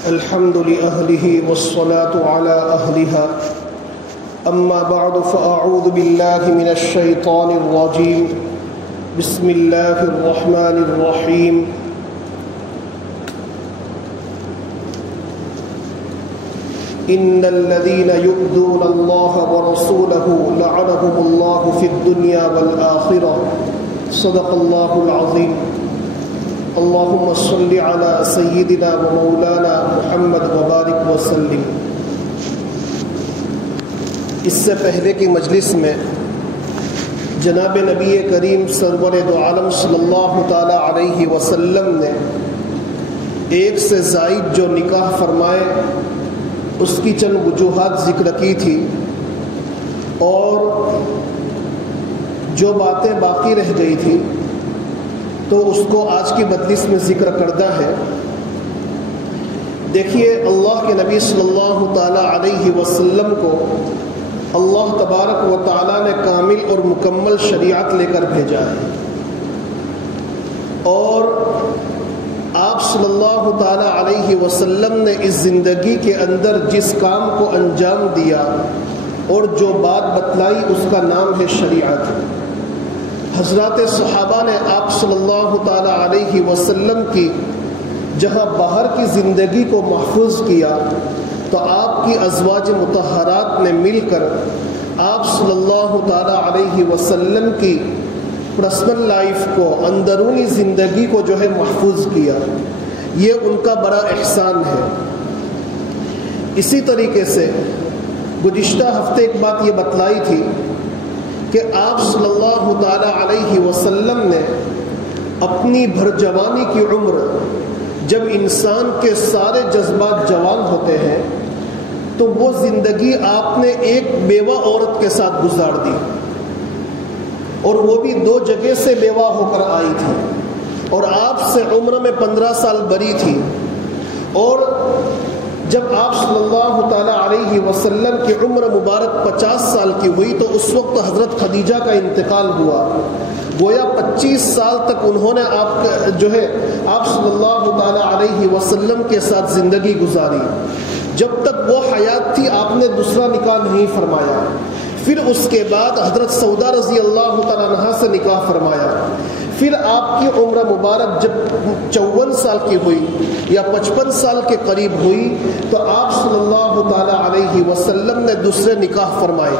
الحمد لأهله والصلاة على أهلها أما بعد فأعوذ بالله من الشيطان الرجيم بسم الله الرحمن الرحيم إن الذين يؤذون الله ورسوله لعنهم الله في الدنيا والآخرة صدق الله العظيم اللهم صل على سيدنا ومولانا محمد وبارک وسلم۔ اس سے پہلے کی مجلس میں جناب نبی کریم سرور دو عالم صلی اللہ تعالی علیہ وسلم نے ایک سے زائد جو نکاح فرمائے اس کی چند وجوہات ذکر کی تھی، اور جو باتیں باقی رہ گئی تھی تو اس کو آج کی مجلس میں ذکر کردہ ہے۔ دیکھیے، اللہ کے نبی صلی اللہ تعالی علیہ وسلم کو اللہ تبارک و تعالی نے کامل اور مکمل شریعت لے کر بھیجا ہے، اور آپ صلی اللہ تعالی علیہ وسلم نے اس زندگی کے اندر جس کام کو انجام دیا اور جو بات بتلائی اس کا نام ہے شریعت۔ حضرات صحابہ نے آپ صلی اللہ تعالی علیہ وسلم کی جہاں باہر کی زندگی کو محفوظ کیا، تو آپ کی ازواج مطہرات نے مل کر آپ صلی اللہ تعالی علیہ وسلم کی پرسنل لائف کو، اندرونی زندگی کو جو ہے محفوظ کیا۔ یہ ان کا بڑا احسان ہے۔ اسی طریقے سے گزشتہ ہفتے ایک بات یہ بتلائی تھی کہ آپ صلی اللہ تعالی علیہ وسلم نے اپنی بھر جوانی کی عمر، جب انسان کے سارے جذبات جوان ہوتے ہیں، تو وہ زندگی آپ نے ایک بیوہ عورت کے ساتھ گزار دی، اور وہ بھی 2 جگہ سے بیوہ ہو کر آئی تھی، اور آپ سے عمر میں 15 سال بڑی تھی۔ اور جب آپ صلی اللہ تعالی علیہ وسلم کی عمر مبارک 50 سال کی ہوئی تو اس وقت حضرت خدیجہ کا انتقال ہوا۔ گویا 25 سال تک انہوں نے آپ صلی اللہ تعالی علیہ وسلم کے ساتھ زندگی گزاری۔ جب تک وہ حیات تھی آپ نے دوسرا نکاح نہیں فرمایا۔ پھر اس کے بعد حضرت سودا رضی اللہ تعالیٰ عنہا سے نکاح فرمایا۔ پھر آپ کی عمر مبارک جب 54 سال کی ہوئی یا 55 سال کے قریب ہوئی تو آپ صلی اللہ تعالی علیہ وسلم نے دوسرے نکاح فرمائے۔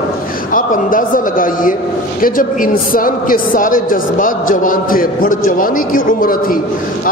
آپ اندازہ لگائیے کہ جب انسان کے سارے جذبات جوان تھے، بڑھ جوانی کی عمر تھی،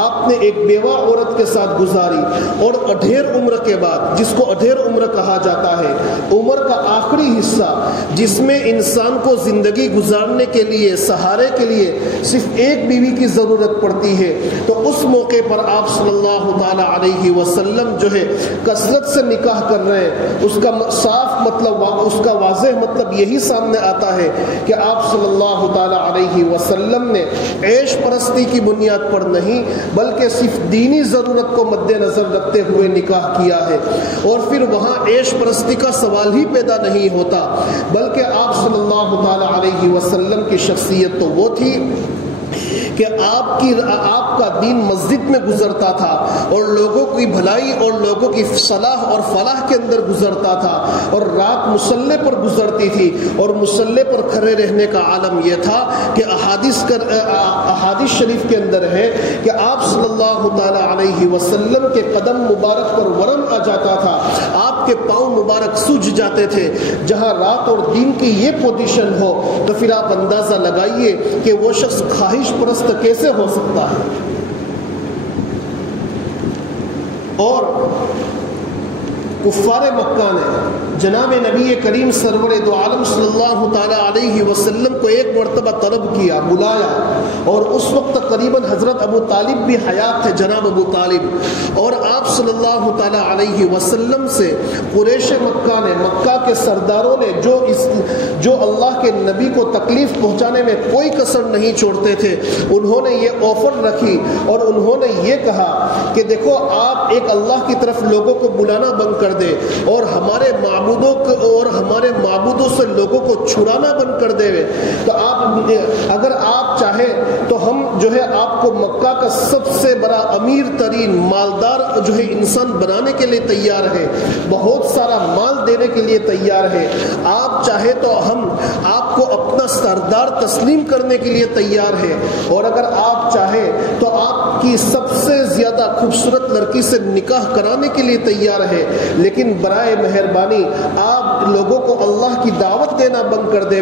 آپ نے ایک بیوہ عورت کے ساتھ گزاری، اور اڈھیر عمر کے بعد، جس کو اڈھیر عمر کہا جاتا ہے، عمر کا آخری حصہ جس میں انسان کو زندگی گزارنے کے لیے، سہارے کے لیے صرف ایک بیوی کی ضرورت پڑتی ہے، تو اس موقع پر آپ صلی اللہ تعالی علیہ وسلم جو ہے کثرت سے نکاح کر رہے ہیں۔ اس کا صاف مطلب، اس کا واضح مطلب یہی سامنے آتا ہے کہ آپ صلی اللہ تعالی علیہ وسلم نے عیش پرستی کی بنیاد پر نہیں بلکہ صرف دینی ضرورت کو مد نظر رکھتے ہوئے نکاح کیا ہے، اور پھر وہاں عیش پرستی کا سوال ہی پیدا نہیں ہوتا، بلکہ آپ صلی اللہ تعالی علیہ وسلم کی شخصیت تو وہ تھی کہ آپ کا دین مسجد میں گزرتا تھا، اور لوگوں کی بھلائی اور لوگوں کی صلاح اور فلاح کے اندر گزرتا تھا، اور رات مصلے پر گزرتی تھی، اور مصلے پر کھڑے رہنے کا عالم یہ تھا کہ احادیث شریف کے اندر ہے کہ آپ صلی اللہ تعالی علیہ وسلم کے قدم مبارک پر ورم آ جاتا تھا، آپ کے پاؤں مبارک سوج جاتے تھے۔ جہاں رات اور دن کی یہ پوزیشن ہو تو پھر آپ اندازہ لگائیے کہ وہ شخص خواہش پرست کیسے ہو سکتا ہے۔ اور کفار مکہ نے جناب نبی کریم سرور دو عالم صلی اللہ تعالی علیہ وسلم کو ایک مرتبہ طلب کیا، بلایا، اور اس وقت تقریباً حضرت ابو طالب بھی حیات تھے، جناب ابو طالب، اور آپ صلی اللہ تعالی علیہ وسلم سے قریش مکہ نے، مکہ کے سرداروں نے جو اللہ کے نبی کو تکلیف پہنچانے میں کوئی کسر نہیں چھوڑتے تھے، انہوں نے یہ آفر رکھی اور انہوں نے یہ کہا کہ دیکھو، آپ ایک اللہ کی طرف لوگوں کو بلانا بند کر دے اور ہمارے معبود معبودوں اور ہمارے معبودوں سے لوگوں کو چھڑانا بند کر دے. تو آپ اگر آپ چاہیں تو ہم جو ہے آپ کو مکہ کا سب سے بڑا امیر ترین مالدار جو ہے انسان بنانے کے لیے تیار ہے, بہت سارا مال دینے کے لیے تیار ہے. آپ چاہے تو ہم آپ کو اپنا سردار تسلیم کرنے کے لیے تیار ہے, اور اگر آپ چاہیں تو آپ کی سب سے زیادہ خوبصورت لڑکی سے نکاح کرانے کے لیے تیار ہے. لیکن برائے مہربانی آپ لوگوں کو اللہ کی دعوت دینا بند کر دے.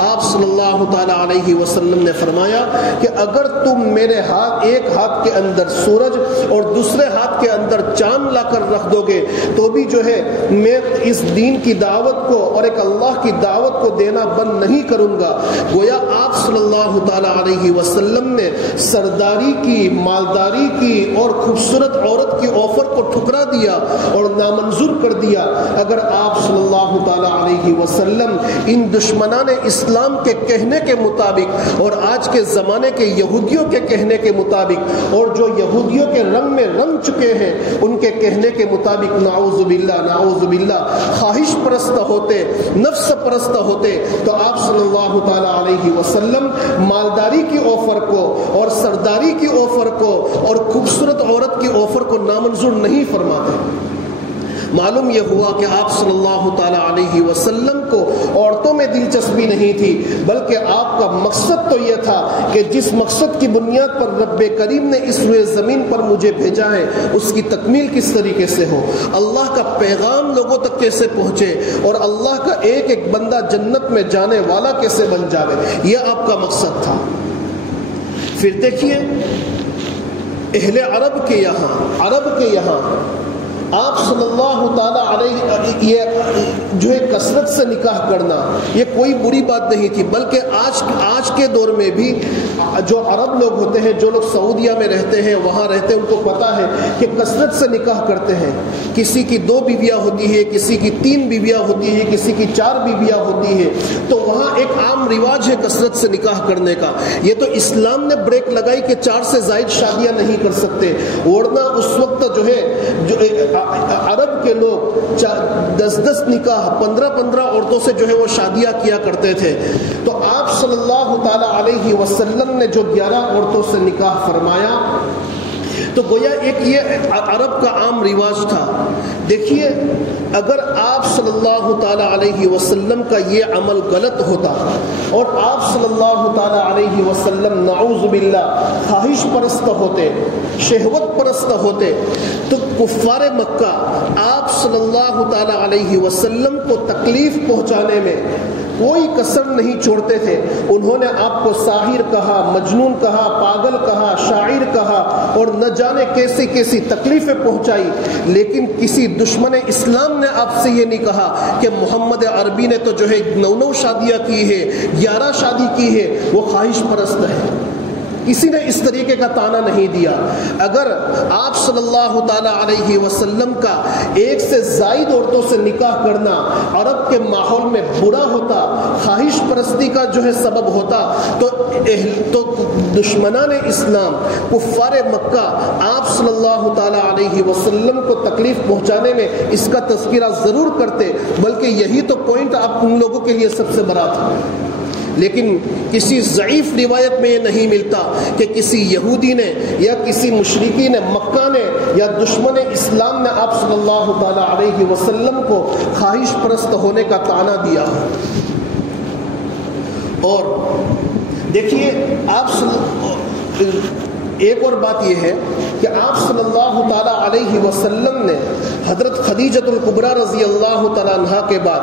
آپ صلی اللہ تعالی علیہ وسلم نے فرمایا کہ اگر تم میرے ایک ہاتھ کے اندر سورج اور دوسرے ہاتھ کے اندر چاند لا کر رکھ دو گے تو بھی جو ہے میں اس دین کی دعوت کو اور ایک اللہ کی دعوت کو دینا بند نہیں کروں گا. گویا آپ صلی اللہ تعالی علیہ وسلم نے سرداری کی, مالداری کی اور خوبصورت عورت کی آفر کو ٹھکرا دیا اور نامنظور کر دیا. اگر آپ صلی اللہ تعالی علیہ وسلم ان دشمنان اسلام کے کہنے کے مطابق اور آج کے زمانے کے یہودیوں کے کہنے کے مطابق اور جو یہودیوں کے رنگ میں رنگ چکے ہیں ان کے کہنے کے مطابق نعوذ باللہ خواہش پرست ہوتے, نفس پرست ہوتے تو آپ صلی اللہ تعالی علیہ وسلم مالداری کی آفر کو اور سرداری کی آفر کو اور خوبصورت عورت کی آفر کو نامنظور نہیں فرماتے. معلوم یہ ہوا کہ آپ صلی اللہ تعالی علیہ وسلم کو عورتوں میں دلچسپی نہیں تھی, بلکہ آپ کا مقصد تو یہ تھا کہ جس مقصد کی بنیاد پر رب کریم نے اس روئے زمین پر مجھے بھیجا ہے اس کی تکمیل کس طریقے سے ہو, اللہ کا پیغام لوگوں تک کیسے پہنچے اور اللہ کا ایک ایک بندہ جنت میں جانے والا کیسے بن جاوے, یہ آپ کا مقصد تھا. پھر دیکھیے اہل عرب کے یہاں آپ صلی اللہ تعالی علیہ یہ جو ہے کثرت سے نکاح کرنا یہ کوئی بری بات نہیں تھی, بلکہ آج کے دور میں بھی جو عرب لوگ ہوتے ہیں, جو لوگ سعودیہ میں رہتے ہیں, وہاں رہتے ہیں, ان کو پتا ہے کہ کثرت سے نکاح کرتے ہیں. کسی کی 2 بیویاں ہوتی ہے, کسی کی 3 بیویاں ہوتی ہے, کسی کی 4 بیویاں ہوتی ہے. تو وہاں ایک عام رواج ہے کثرت سے نکاح کرنے کا. یہ تو اسلام نے بریک لگائی کہ 4 سے زائد شادیاں نہیں کر سکتے, ورنہ اس وقت جو ہے عرب کے لوگ 10 نکاح 15 عورتوں سے جو ہے وہ شادیاں کیا کرتے تھے. تو آپ صلی اللہ تعالی علیہ وسلم نے جو 11 عورتوں سے نکاح فرمایا تو گویا ایک یہ عرب کا عام رواج تھا. دیکھیے اگر آپ صلی اللہ تعالی علیہ وسلم کا یہ عمل غلط ہوتا اور آپ صلی اللہ تعالی علیہ وسلم نعوذ باللہ خواہش پرست ہوتے, شہوت پرست ہوتے, تو کفار مکہ آپ صلی اللہ تعالی علیہ وسلم کو تکلیف پہنچانے میں کوئی کسر نہیں چھوڑتے تھے. انہوں نے آپ کو ساحر کہا, مجنون کہا, پاگل کہا, شاعر کہا اور نہ جانے کیسی کیسی تکلیفیں پہنچائی, لیکن کسی دشمن اسلام نے آپ سے یہ نہیں کہا کہ محمد عربی نے تو جو ہے 9 شادیاں کی ہے, 11 شادی کی ہے, وہ خواہش پرست ہے. کسی نے اس طریقے کا تانا نہیں دیا. اگر آپ صلی اللہ تعالی علیہ وسلم کا 1 سے زائد عورتوں سے نکاح کرنا عرب کے ماحول میں برا ہوتا, خواہش پرستی کا جو ہے سبب ہوتا, تو دشمنان اسلام کفار مکہ آپ صلی اللہ تعالی علیہ وسلم کو تکلیف پہنچانے میں اس کا تذکرہ ضرور کرتے, بلکہ یہی تو پوائنٹ آپ ان لوگوں کے لیے سب سے بڑا تھا. لیکن کسی ضعیف روایت میں یہ نہیں ملتا کہ کسی یہودی نے یا کسی مشرکی نے مکہ نے یا دشمن اسلام نے آپ صلی اللہ تعالی علیہ وسلم کو خواہش پرست ہونے کا طعنہ دیا. اور دیکھیے ایک اور بات یہ ہے کہ آپ صلی اللہ تعالی علیہ وسلم نے حضرت خدیجہ الکبریٰ رضی اللہ تعالی عنہا کے بعد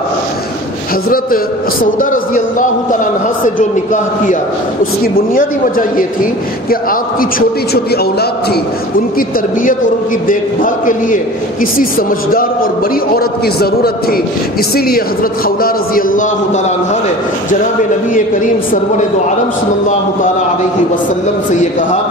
حضرت سودا رضی اللہ تعالیٰ عنہ سے جو نکاح کیا, اس کی بنیادی وجہ یہ تھی کہ آپ کی چھوٹی چھوٹی اولاد تھی, ان کی تربیت اور ان کی دیکھ بھال کے لیے کسی سمجھدار اور بڑی عورت کی ضرورت تھی. اسی لیے حضرت خولا رضی اللہ تعالیٰ عنہ نے جناب نبی کریم سرور دو عالم صلی اللہ تعالیٰ علیہ وسلم سے یہ کہا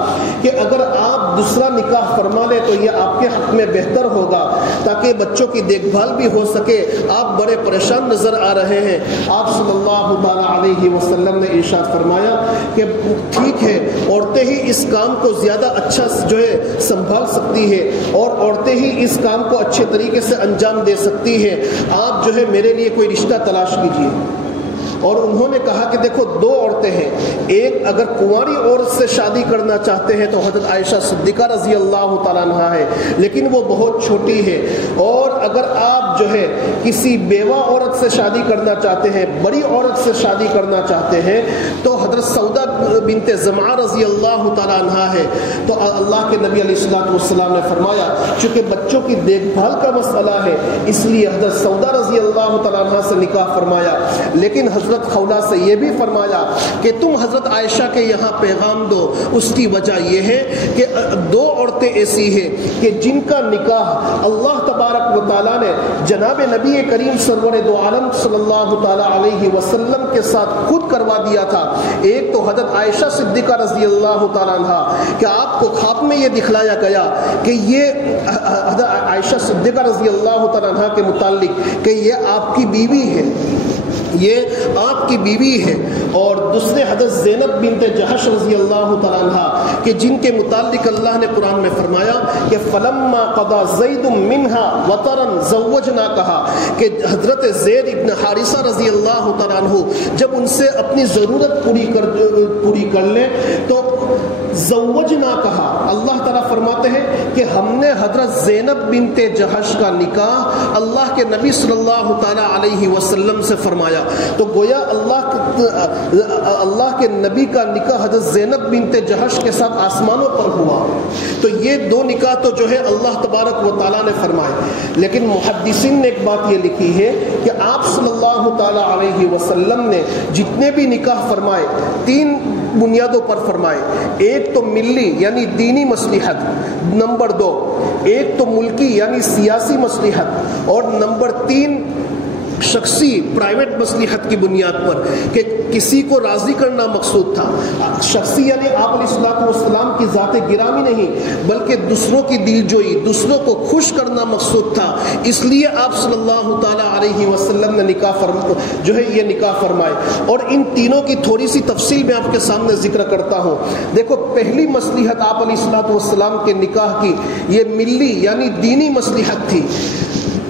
کہ اگر آپ دوسرا نکاح فرما لیں تو یہ آپ کے حق میں بہتر ہوگا, تاکہ بچوں کی دیکھ بھال بھی ہو سکے. آپ بڑے پریشان نظر آ رہے ہیں. آپ صلی اللہ تعالی علیہ وسلم نے ارشاد فرمایا کہ ٹھیک ہے, عورتیں ہی اس کام کو زیادہ اچھا جو ہے سنبھال سکتی ہے, اور عورتیں ہی اس کام کو اچھے طریقے سے انجام دے سکتی ہیں، آپ جو ہے میرے لیے کوئی رشتہ تلاش کیجیے۔ اور انہوں نے کہا کہ دیکھو دو عورتیں ہیں، ایک اگر کنواری عورت سے شادی کرنا چاہتے ہیں تو حضرت عائشہ صدیقہ رضی اللہ تعالیٰ عنہا ہے، لیکن وہ بہت چھوٹی ہے، اور اگر آپ جو ہے کسی بیوہ عورت سے شادی کرنا چاہتے ہیں، بڑی عورت سے شادی کرنا چاہتے ہیں، تو حضرت سودا بنت زمعہ رضی اللہ تعالیٰ عنہا ہے۔ تو اللہ کے نبی علیہ الصلوۃ والسلام نے فرمایا چونکہ بچوں کی دیکھ بھال کا مسئلہ ہے، اس لیے حضرت سودا رضی اللہ تعالیٰ عنہا سے نکاح فرمایا، لیکن حضرت خولہ سے یہ بھی فرمایا کہ تم حضرت عائشہ کے یہاں پیغام دو۔ اس کی وجہ یہ ہے کہ دو عورتیں ایسی ہیں کہ جن کا نکاح اللہ تبارک و تعالیٰ نے جناب نبی کریم سرور دو عالم صلی اللہ تعالیٰ علیہ وسلم کے ساتھ خود کروا دیا تھا۔ ایک تو حضرت عائشہ صدیقہ رضی اللہ تعالیٰ عنہ کہ آپ کو خواب میں یہ دکھلایا گیا کہ یہ حضرت عائشہ صدیقہ رضی اللہ تعالیٰ عنہ کے متعلق کہ یہ آپ کی بیوی ہے، یہ آپ کی بیوی ہے۔ اور دوسرے حضرت زینب بنت جحش رضی اللہ تعالیٰ عنہ کہ جن کے متعلق اللہ نے قرآن میں فرمایا کہ فلما قضى زید منها وطرا زوجنا، کہا کہ حضرت زید ابن حارثہ رضی اللہ تعالیٰ عنہ جب ان سے اپنی ضرورت پوری کر لیں تو زوجنا کہا، اللہ تعالیٰ فرماتے ہیں کہ ہم نے حضرت زینب بنت جحش کا نکاح اللہ کے نبی صلی اللہ تعالیٰ علیہ وسلم سے فرمایا۔ تو گویا اللہ کے نبی کا نکاح حضرت زینب بنت جحش کے ساتھ آسمانوں پر ہوا۔ تو یہ دو نکاح تو جو ہے اللہ تبارک و تعالیٰ نے فرمائے، لیکن محدثین نے ایک بات یہ لکھی ہے کہ آپ صلی اللہ تعالیٰ علیہ وسلم نے جتنے بھی نکاح فرمائے تین بنیادوں پر فرمائے۔ ایک تو ملی یعنی دینی مصلحت، نمبر دو ایک تو ملکی یعنی سیاسی مصلحت، اور نمبر تین شخصی پرائیویٹ مصلحت کی بنیاد پر کہ کسی کو راضی کرنا مقصود تھا۔ شخصی یعنی آپ علیہ الصلوۃ والسلام کی ذات گرامی نہیں بلکہ دوسروں کی دلجوئی، دوسروں کو خوش کرنا مقصود تھا، اس لیے آپ صلی اللہ تعالیٰ علیہ وسلم نے یہ نکاح فرمائے۔ اور ان تینوں کی تھوڑی سی تفصیل میں آپ کے سامنے ذکر کرتا ہوں۔ دیکھو پہلی مصلحت آپ علیہ الصلوۃ والسلام کے نکاح کی یہ ملی یعنی دینی مصلحت تھی۔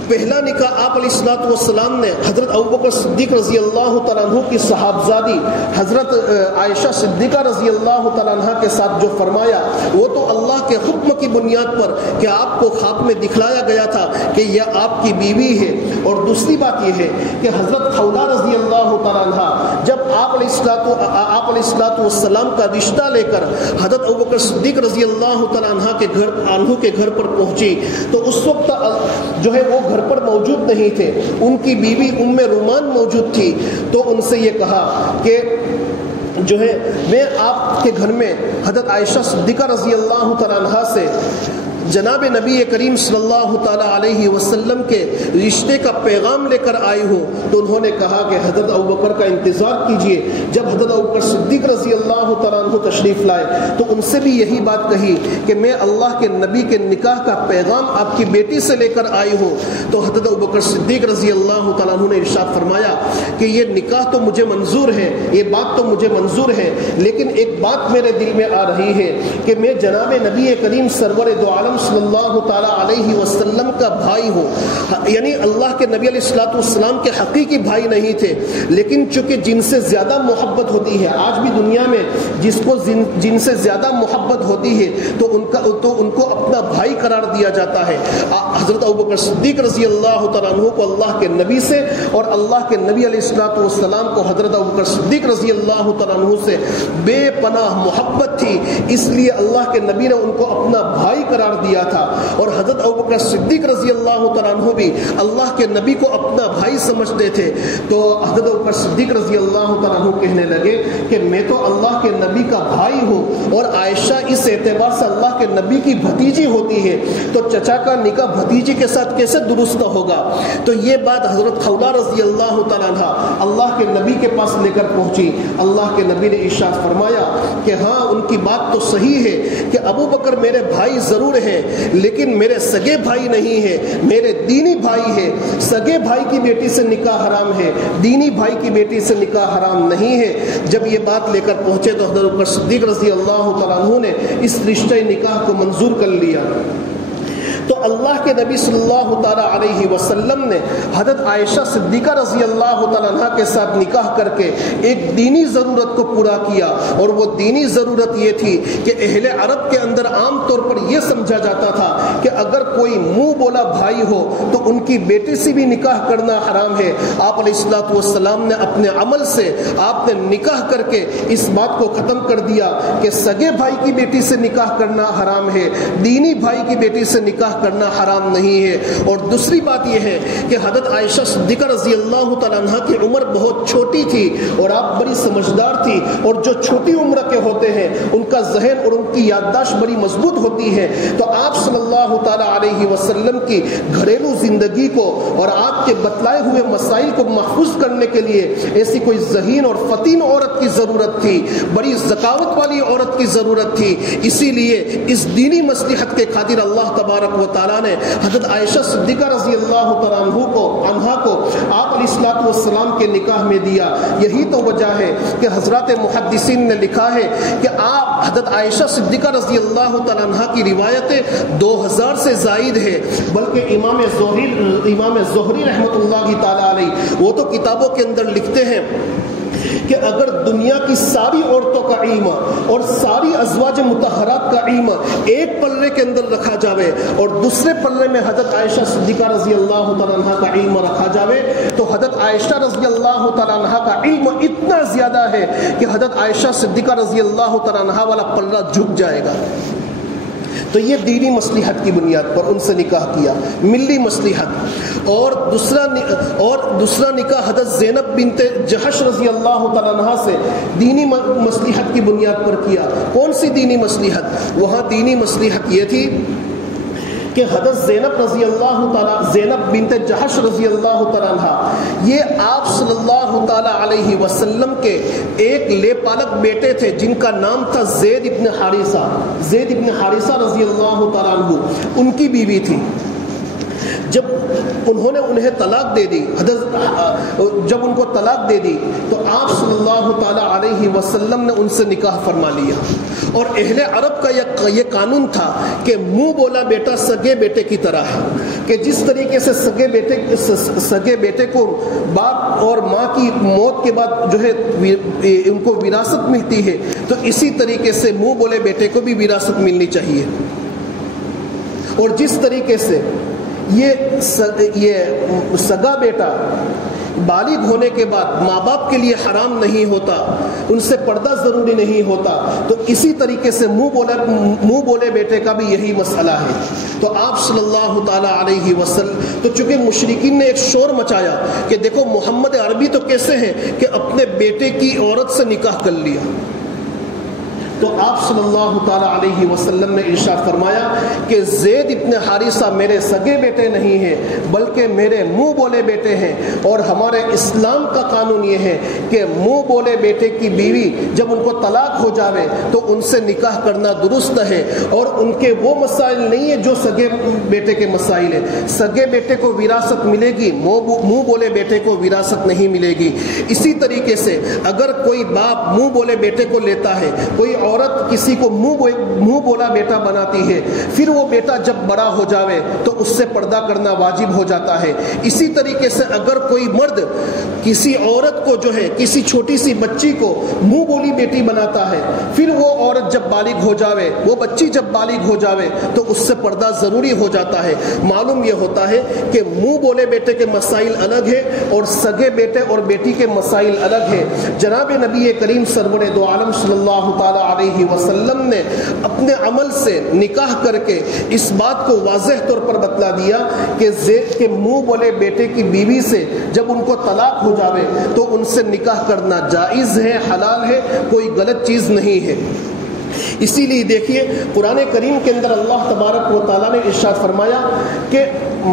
پہلا نکاح آپ علیہ الصلوۃ والسلام نے حضرت ابوبکر صدیق رضی اللہ تعالیٰ عنہ کی صحابزادی حضرت عائشہ صدیقہ رضی اللہ تعالیٰ عنہ کے ساتھ جو فرمایا وہ تو اللہ کے حکم کی بنیاد پر کہ آپ کو خواب میں دکھلایا گیا تھا کہ یہ آپ کی بیوی ہے۔ اور دوسری بات یہ ہے کہ حضرت خولہ رضی اللہ تعالیٰ عنہ جب آپ علیہ الصلوۃ والسلام کا رشتہ لے کر حضرت ابوبکر صدیق رضی اللہ تعالیٰ عنہ کے گھر پر پہنچی تو اس وقت جو ہے وہ گھر پر موجود نہیں تھے، ان کی بیوی ام رومان موجود تھی۔ تو ان سے یہ کہا کہ جو ہے میں آپ کے گھر میں حضرت عائشہ صدیقہ رضی اللہ تعالیٰ عنہ سے جناب نبی کریم صلی اللہ تعالیٰ علیہ وسلم کے رشتے کا پیغام لے کر آئی ہوں۔ تو انہوں نے کہا کہ حضرت ابوبکر کا انتظار کیجئے۔ جب حضرت ابوبکر صدیق رضی اللہ تعالیٰ عنہ تشریف لائے تو ان سے بھی یہی بات کہی کہ میں اللہ کے نبی کے نکاح کا پیغام آپ کی بیٹی سے لے کر آئی ہوں۔ تو حضرت ابوبکر صدیق رضی اللہ تعالیٰ عنہ نے ارشاد فرمایا کہ یہ نکاح تو مجھے منظور ہے، یہ بات تو مجھے منظور ہے، لیکن ایک بات میرے دل میں آ رہی ہے کہ میں جناب نبی کریم سرور دو عالم صلی اللہ تعالیٰ علیہ وسلم کا بھائی ہوں۔ یعنی اللہ کے نبی علیہ الصلوۃ والسلام کے حقیقی بھائی نہیں تھے، لیکن چونکہ جن سے زیادہ محبت ہوتی ہے، آج بھی دنیا میں جس کو جن سے زیادہ محبت ہوتی ہے تو ان کو اپنا بھائی قرار دیا جاتا ہے۔ حضرت ابوبکر صدیق رضی اللہ تعالیٰ عنہ کو اللہ کے نبی سے اور اللہ کے نبی علیہ الصلوۃ والسلام کو حضرت ابوبکر صدیق رضی اللہ تعالیٰ عنہ سے بے پناہ محبت تھی، اس لیے اللہ کے نبی نے ان کو اپنا بھائی قرار دیا تھا۔ اور حضرت ابوبکر صدیق رضی اللہ تعالیٰ عنہ بھی اللہ کے نبی کو اپنا بھائی سمجھتے تھے۔ تو حضرت ابوبکر صدیق رضی اللہ تعالیٰ عنہ کہنے لگے کہ میں تو اللہ کے نبی کا بھائی ہوں اور عائشہ اس اعتبار سے اللہ کے نبی کی بھتیجی ہوتی ہے، تو چچا کا نکاح بھتیجی کے ساتھ کیسے درست ہوگا؟ تو یہ بات حضرت خولہ رضی اللہ تعالیٰ عنہ اللہ کے نبی کے پاس لے کر پہنچی۔ اللہ کے نبی نے ارشاد فرمایا کہ ہاں ان کی بات تو صحیح ہے کہ ابو بکر میرے بھائی ضرور ہیں لیکن میرے سگے بھائی نہیں ہے، میرے دینی بھائی ہے۔ سگے بھائی کی بیٹی سے نکاح حرام ہے، دینی بھائی کی بیٹی سے نکاح حرام نہیں ہے۔ جب یہ بات لے کر پہنچے تو حضرت ابوبکر صدیق رضی اللہ تعالیٰ عنہ نے اس رشتہ نکاح کو منظور کر لیا۔ تو اللہ کے نبی صلی اللہ تعالیٰ علیہ وسلم نے حضرت عائشہ صدیقہ رضی اللہ تعالیٰ عنہ کے ساتھ نکاح کر کے ایک دینی ضرورت کو پورا کیا، اور وہ دینی ضرورت یہ تھی کہ اہل عرب کے اندر عام طور پر یہ سمجھا جاتا تھا کہ اگر کوئی منہ بولا بھائی ہو تو ان کی بیٹی سے بھی نکاح کرنا حرام ہے۔ آپ علیہ الصلوۃ والسلام نے اپنے عمل سے آپ نے نکاح کر کے اس بات کو ختم کر دیا کہ سگے بھائی کی بیٹی سے نکاح کرنا حرام ہے، دینی بھائی کی بیٹی سے نکاح کرنا حرام نہیں ہے۔ اور دوسری بات یہ ہے کہ حضرت عائشہ صدیقہ رضی اللہ تعالیٰ عنہ کی عمر بہت چھوٹی تھی اور آپ بڑی سمجھدار تھی، اور جو چھوٹی عمر کے ہوتے ہیں ان کا ذہن اور ان کی یادداشت بڑی مضبوط ہوتی ہے، تو آپ صلی اللہ تعالیٰ علیہ وسلم کی گھریلو زندگی کو اور آپ کے بتلائے ہوئے مسائل کو محفوظ کرنے کے لیے ایسی کوئی ذہین اور فطین عورت کی ضرورت تھی، بڑی ذکاوت والی عورت کی ضرورت تھی۔ اسی لیے اس دینی مصلحت کے خاطر اللہ تبارک و تعالیٰ نے حضرت عائشہ صدیقہ رضی اللہ تعالیٰ عنہ کو آپ علیہ الصلوۃ والسلام کے نکاح میں دیا۔ یہی تو وجہ ہے کہ حضرات محدثین نے لکھا ہے کہ آپ حضرت عائشہ صدیقہ رضی اللہ تعالیٰ عنہ کی روایتیں 2000 سے زائد ہے، بلکہ امام زہری رحمۃ اللہ تعالیٰ علیہ وہ تو کتابوں کے اندر لکھتے ہیں کہ اگر دنیا کی ساری عورتوں کا علم اور ساری ازواج مطہرات کا علم ایک پلے کے اندر رکھا جاوے اور دوسرے پلے میں حضرت عائشہ صدیقہ رضی اللہ تعالیٰ عنہ کا علم رکھا جاوے تو حضرت عائشہ رضی اللہ تعالیٰ عنہ کا علم اتنا زیادہ ہے کہ حضرت عائشہ صدیقہ رضی اللہ تعالیٰ عنہ والا پلہ جھک جائے گا۔ تو یہ دینی مصلحت کی بنیاد پر ان سے نکاح کیا، ملی مصلحت۔ اور دوسرا نکاح حضرت زینب بنت جحش رضی اللہ تعالیٰ عنہ سے دینی مصلحت کی بنیاد پر کیا۔ کون سی دینی مصلحت؟ وہاں دینی مصلحت یہ تھی کہ حضرت زینب بنت جحش رضی اللہ تعالیٰ عنہ یہ آپ صلی اللہ تعالیٰ علیہ وسلم کے ایک لے پالک بیٹے تھے جن کا نام تھا زید ابن حارثہ رضی اللہ تعالیٰ عنہ، ان کی بیوی تھی۔ جب انہوں نے انہیں طلاق دے دی، جب ان کو طلاق دے دی تو آپ صلی اللہ تعالیٰ علیہ وسلم نے ان سے نکاح فرما لیا۔ اور اہل عرب کا یہ قانون تھا کہ منہ بولا بیٹا سگے بیٹے کی طرح ہے، کہ جس طریقے سے سگے بیٹے کو باپ اور ماں کی موت کے بعد جو ہے ان کو وراثت ملتی ہے، تو اسی طریقے سے منہ بولے بیٹے کو بھی وراثت ملنی چاہیے۔ اور جس طریقے سے یہ سگا بیٹا بالغ ہونے کے بعد ماں باپ کے لیے حرام نہیں ہوتا، ان سے پردہ ضروری نہیں ہوتا، تو اسی طریقے سے منہ بولے بیٹے کا بھی یہی مسئلہ ہے۔ تو آپ صلی اللہ تعالیٰ علیہ وسلم تو چونکہ مشرکین نے ایک شور مچایا کہ دیکھو محمد عربی تو کیسے ہیں کہ اپنے بیٹے کی عورت سے نکاح کر لیا، تو آپ صلی اللہ تعالیٰ علیہ وسلم نے ارشاد فرمایا کہ زید ابن حارثہ میرے سگے بیٹے نہیں ہیں بلکہ میرے منہ بولے بیٹے ہیں، اور ہمارے اسلام کا قانون یہ ہے کہ منہ بولے بیٹے کی بیوی جب ان کو طلاق ہو جاوے تو ان سے نکاح کرنا درست ہے، اور ان کے وہ مسائل نہیں ہیں جو سگے بیٹے کے مسائل ہیں۔ سگے بیٹے کو وراثت ملے گی، منہ بولے بیٹے کو وراثت نہیں ملے گی۔ اسی طریقے سے اگر کوئی باپ منہ بولے بیٹے کو لیتا ہے، کوئی عورت کسی کو منہ بولا بیٹا بناتی ہے، پھر وہ بیٹا جب بڑا ہو جاوے تو اس سے پردہ کرنا واجب ہو جاتا ہے۔ اسی طریقے سے اگر کوئی مرد کسی عورت کو جو ہے کسی چھوٹی سی بچی کو منہ بولی بیٹی بناتا ہے، پھر وہ عورت جب بالغ ہو جاوے، وہ بچی جب بالغ ہو جاوے تو اس سے پردہ ضروری ہو جاتا ہے۔ معلوم یہ ہوتا ہے کہ منہ بولے بیٹے کے مسائل الگ ہے اور سگے بیٹے اور بیٹی کے مسائل الگ ہے۔ جناب نبی کریم سرور دو عالم صلی اللہ تعالیٰ علیہ وسلم نے اپنے عمل سے نکاح کر کے اس بات کو واضح طور پر بتلا دیا کہ زید کے منہ بولے بیٹے کی بیوی سے جب ان کو طلاق ہو جاوے تو ان سے نکاح کرنا جائز ہے، حلال ہے، کوئی غلط چیز نہیں ہے۔ اسی لیے دیکھیے قرآن کریم کے اندر اللہ تبارک و تعالیٰ نے ارشاد فرمایا کہ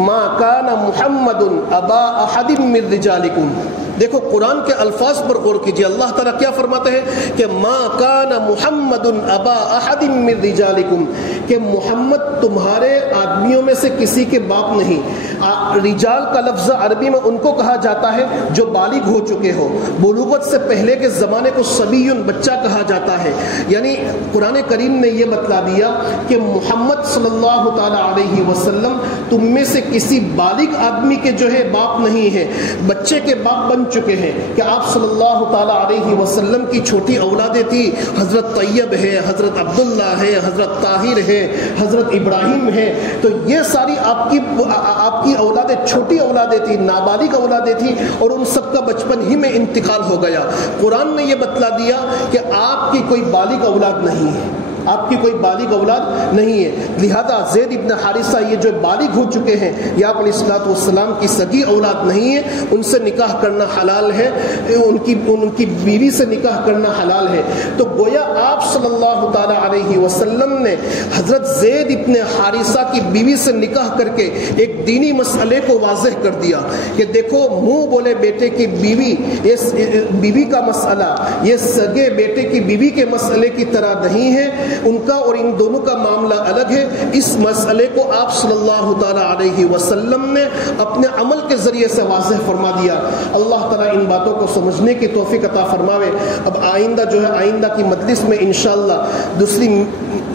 ما کان محمد ابا احد من رجالکم۔ دیکھو قرآن کے الفاظ پر غور کیجیے، اللہ تعالیٰ کیا فرماتے ہیں کہ ما کان محمد ابا احد من رجالکم، کہ محمد تمہارے آدمیوں میں سے کسی کے باپ نہیں۔ رجال کا لفظ عربی میں ان کو کہا جاتا ہے جو بالغ ہو چکے ہو، بلوغت سے پہلے کے زمانے کو صبی بچہ کہا جاتا ہے، یعنی قرآن کریم نے یہ بتلا دیا کہ محمد صلی اللہ تعالیٰ علیہ وسلم تم میں سے کسی بالغ آدمی کے جو ہے باپ نہیں ہے، بچے کے باپ بن چکے ہیں، کہ آپ صلی اللہ تعالیٰ علیہ وسلم کی چھوٹی اولادیں تھی، حضرت طیب ہے، حضرت عبداللہ ہے، حضرت طاہر ہے، حضرت ابراہیم ہے، تو یہ ساری آپ کی اولادیں چھوٹی اولادیں تھیں، نابالغ اولادیں تھیں، اور ان سب کا بچپن ہی میں انتقال ہو گیا۔ قرآن نے یہ بتلا دیا کہ آپ کی کوئی بالغ اولاد نہیں ہے، آپ کی کوئی بالغ اولاد نہیں ہے، لہذا زید ابن حارثہ یہ جو بالغ ہو چکے ہیں، یہ آپ علیہ الصلوۃ والسلام کی سگی اولاد نہیں ہے، ان سے نکاح کرنا حلال ہے، ان کی بیوی سے نکاح کرنا حلال ہے۔ تو گویا آپ صلی اللہ تعالی علیہ وسلم نے حضرت زید ابن حارثہ کی بیوی سے نکاح کر کے ایک دینی مسئلے کو واضح کر دیا کہ دیکھو، منہ بولے بیٹے کی بیوی، بیوی کا مسئلہ یہ سگے بیٹے کی بیوی کے مسئلے کی طرح نہیں ہے، ان کا اور ان دونوں کا معاملہ الگ ہے۔ اس مسئلے کو آپ صلی اللہ تعالی علیہ وسلم نے اپنے عمل کے ذریعے سے واضح فرما دیا۔ اللہ تعالیٰ ان باتوں کو سمجھنے کی توفیق عطا فرماوے۔ اب آئندہ جو ہے، آئندہ کی مجلس میں انشاءاللہ دوسری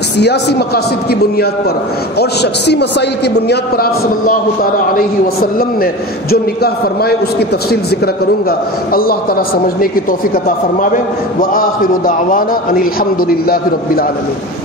سیاسی مقاصد کی بنیاد پر اور شخصی مسائل کی بنیاد پر آپ صلی اللہ تعالی علیہ وسلم نے جو نکاح فرمائے اس کی تفصیل ذکر کروں گا۔ اللہ تعالیٰ سمجھنے کی توفیق عطا فرماوے۔ وآخر دعوانا ان الحمد للہ رب العالمین۔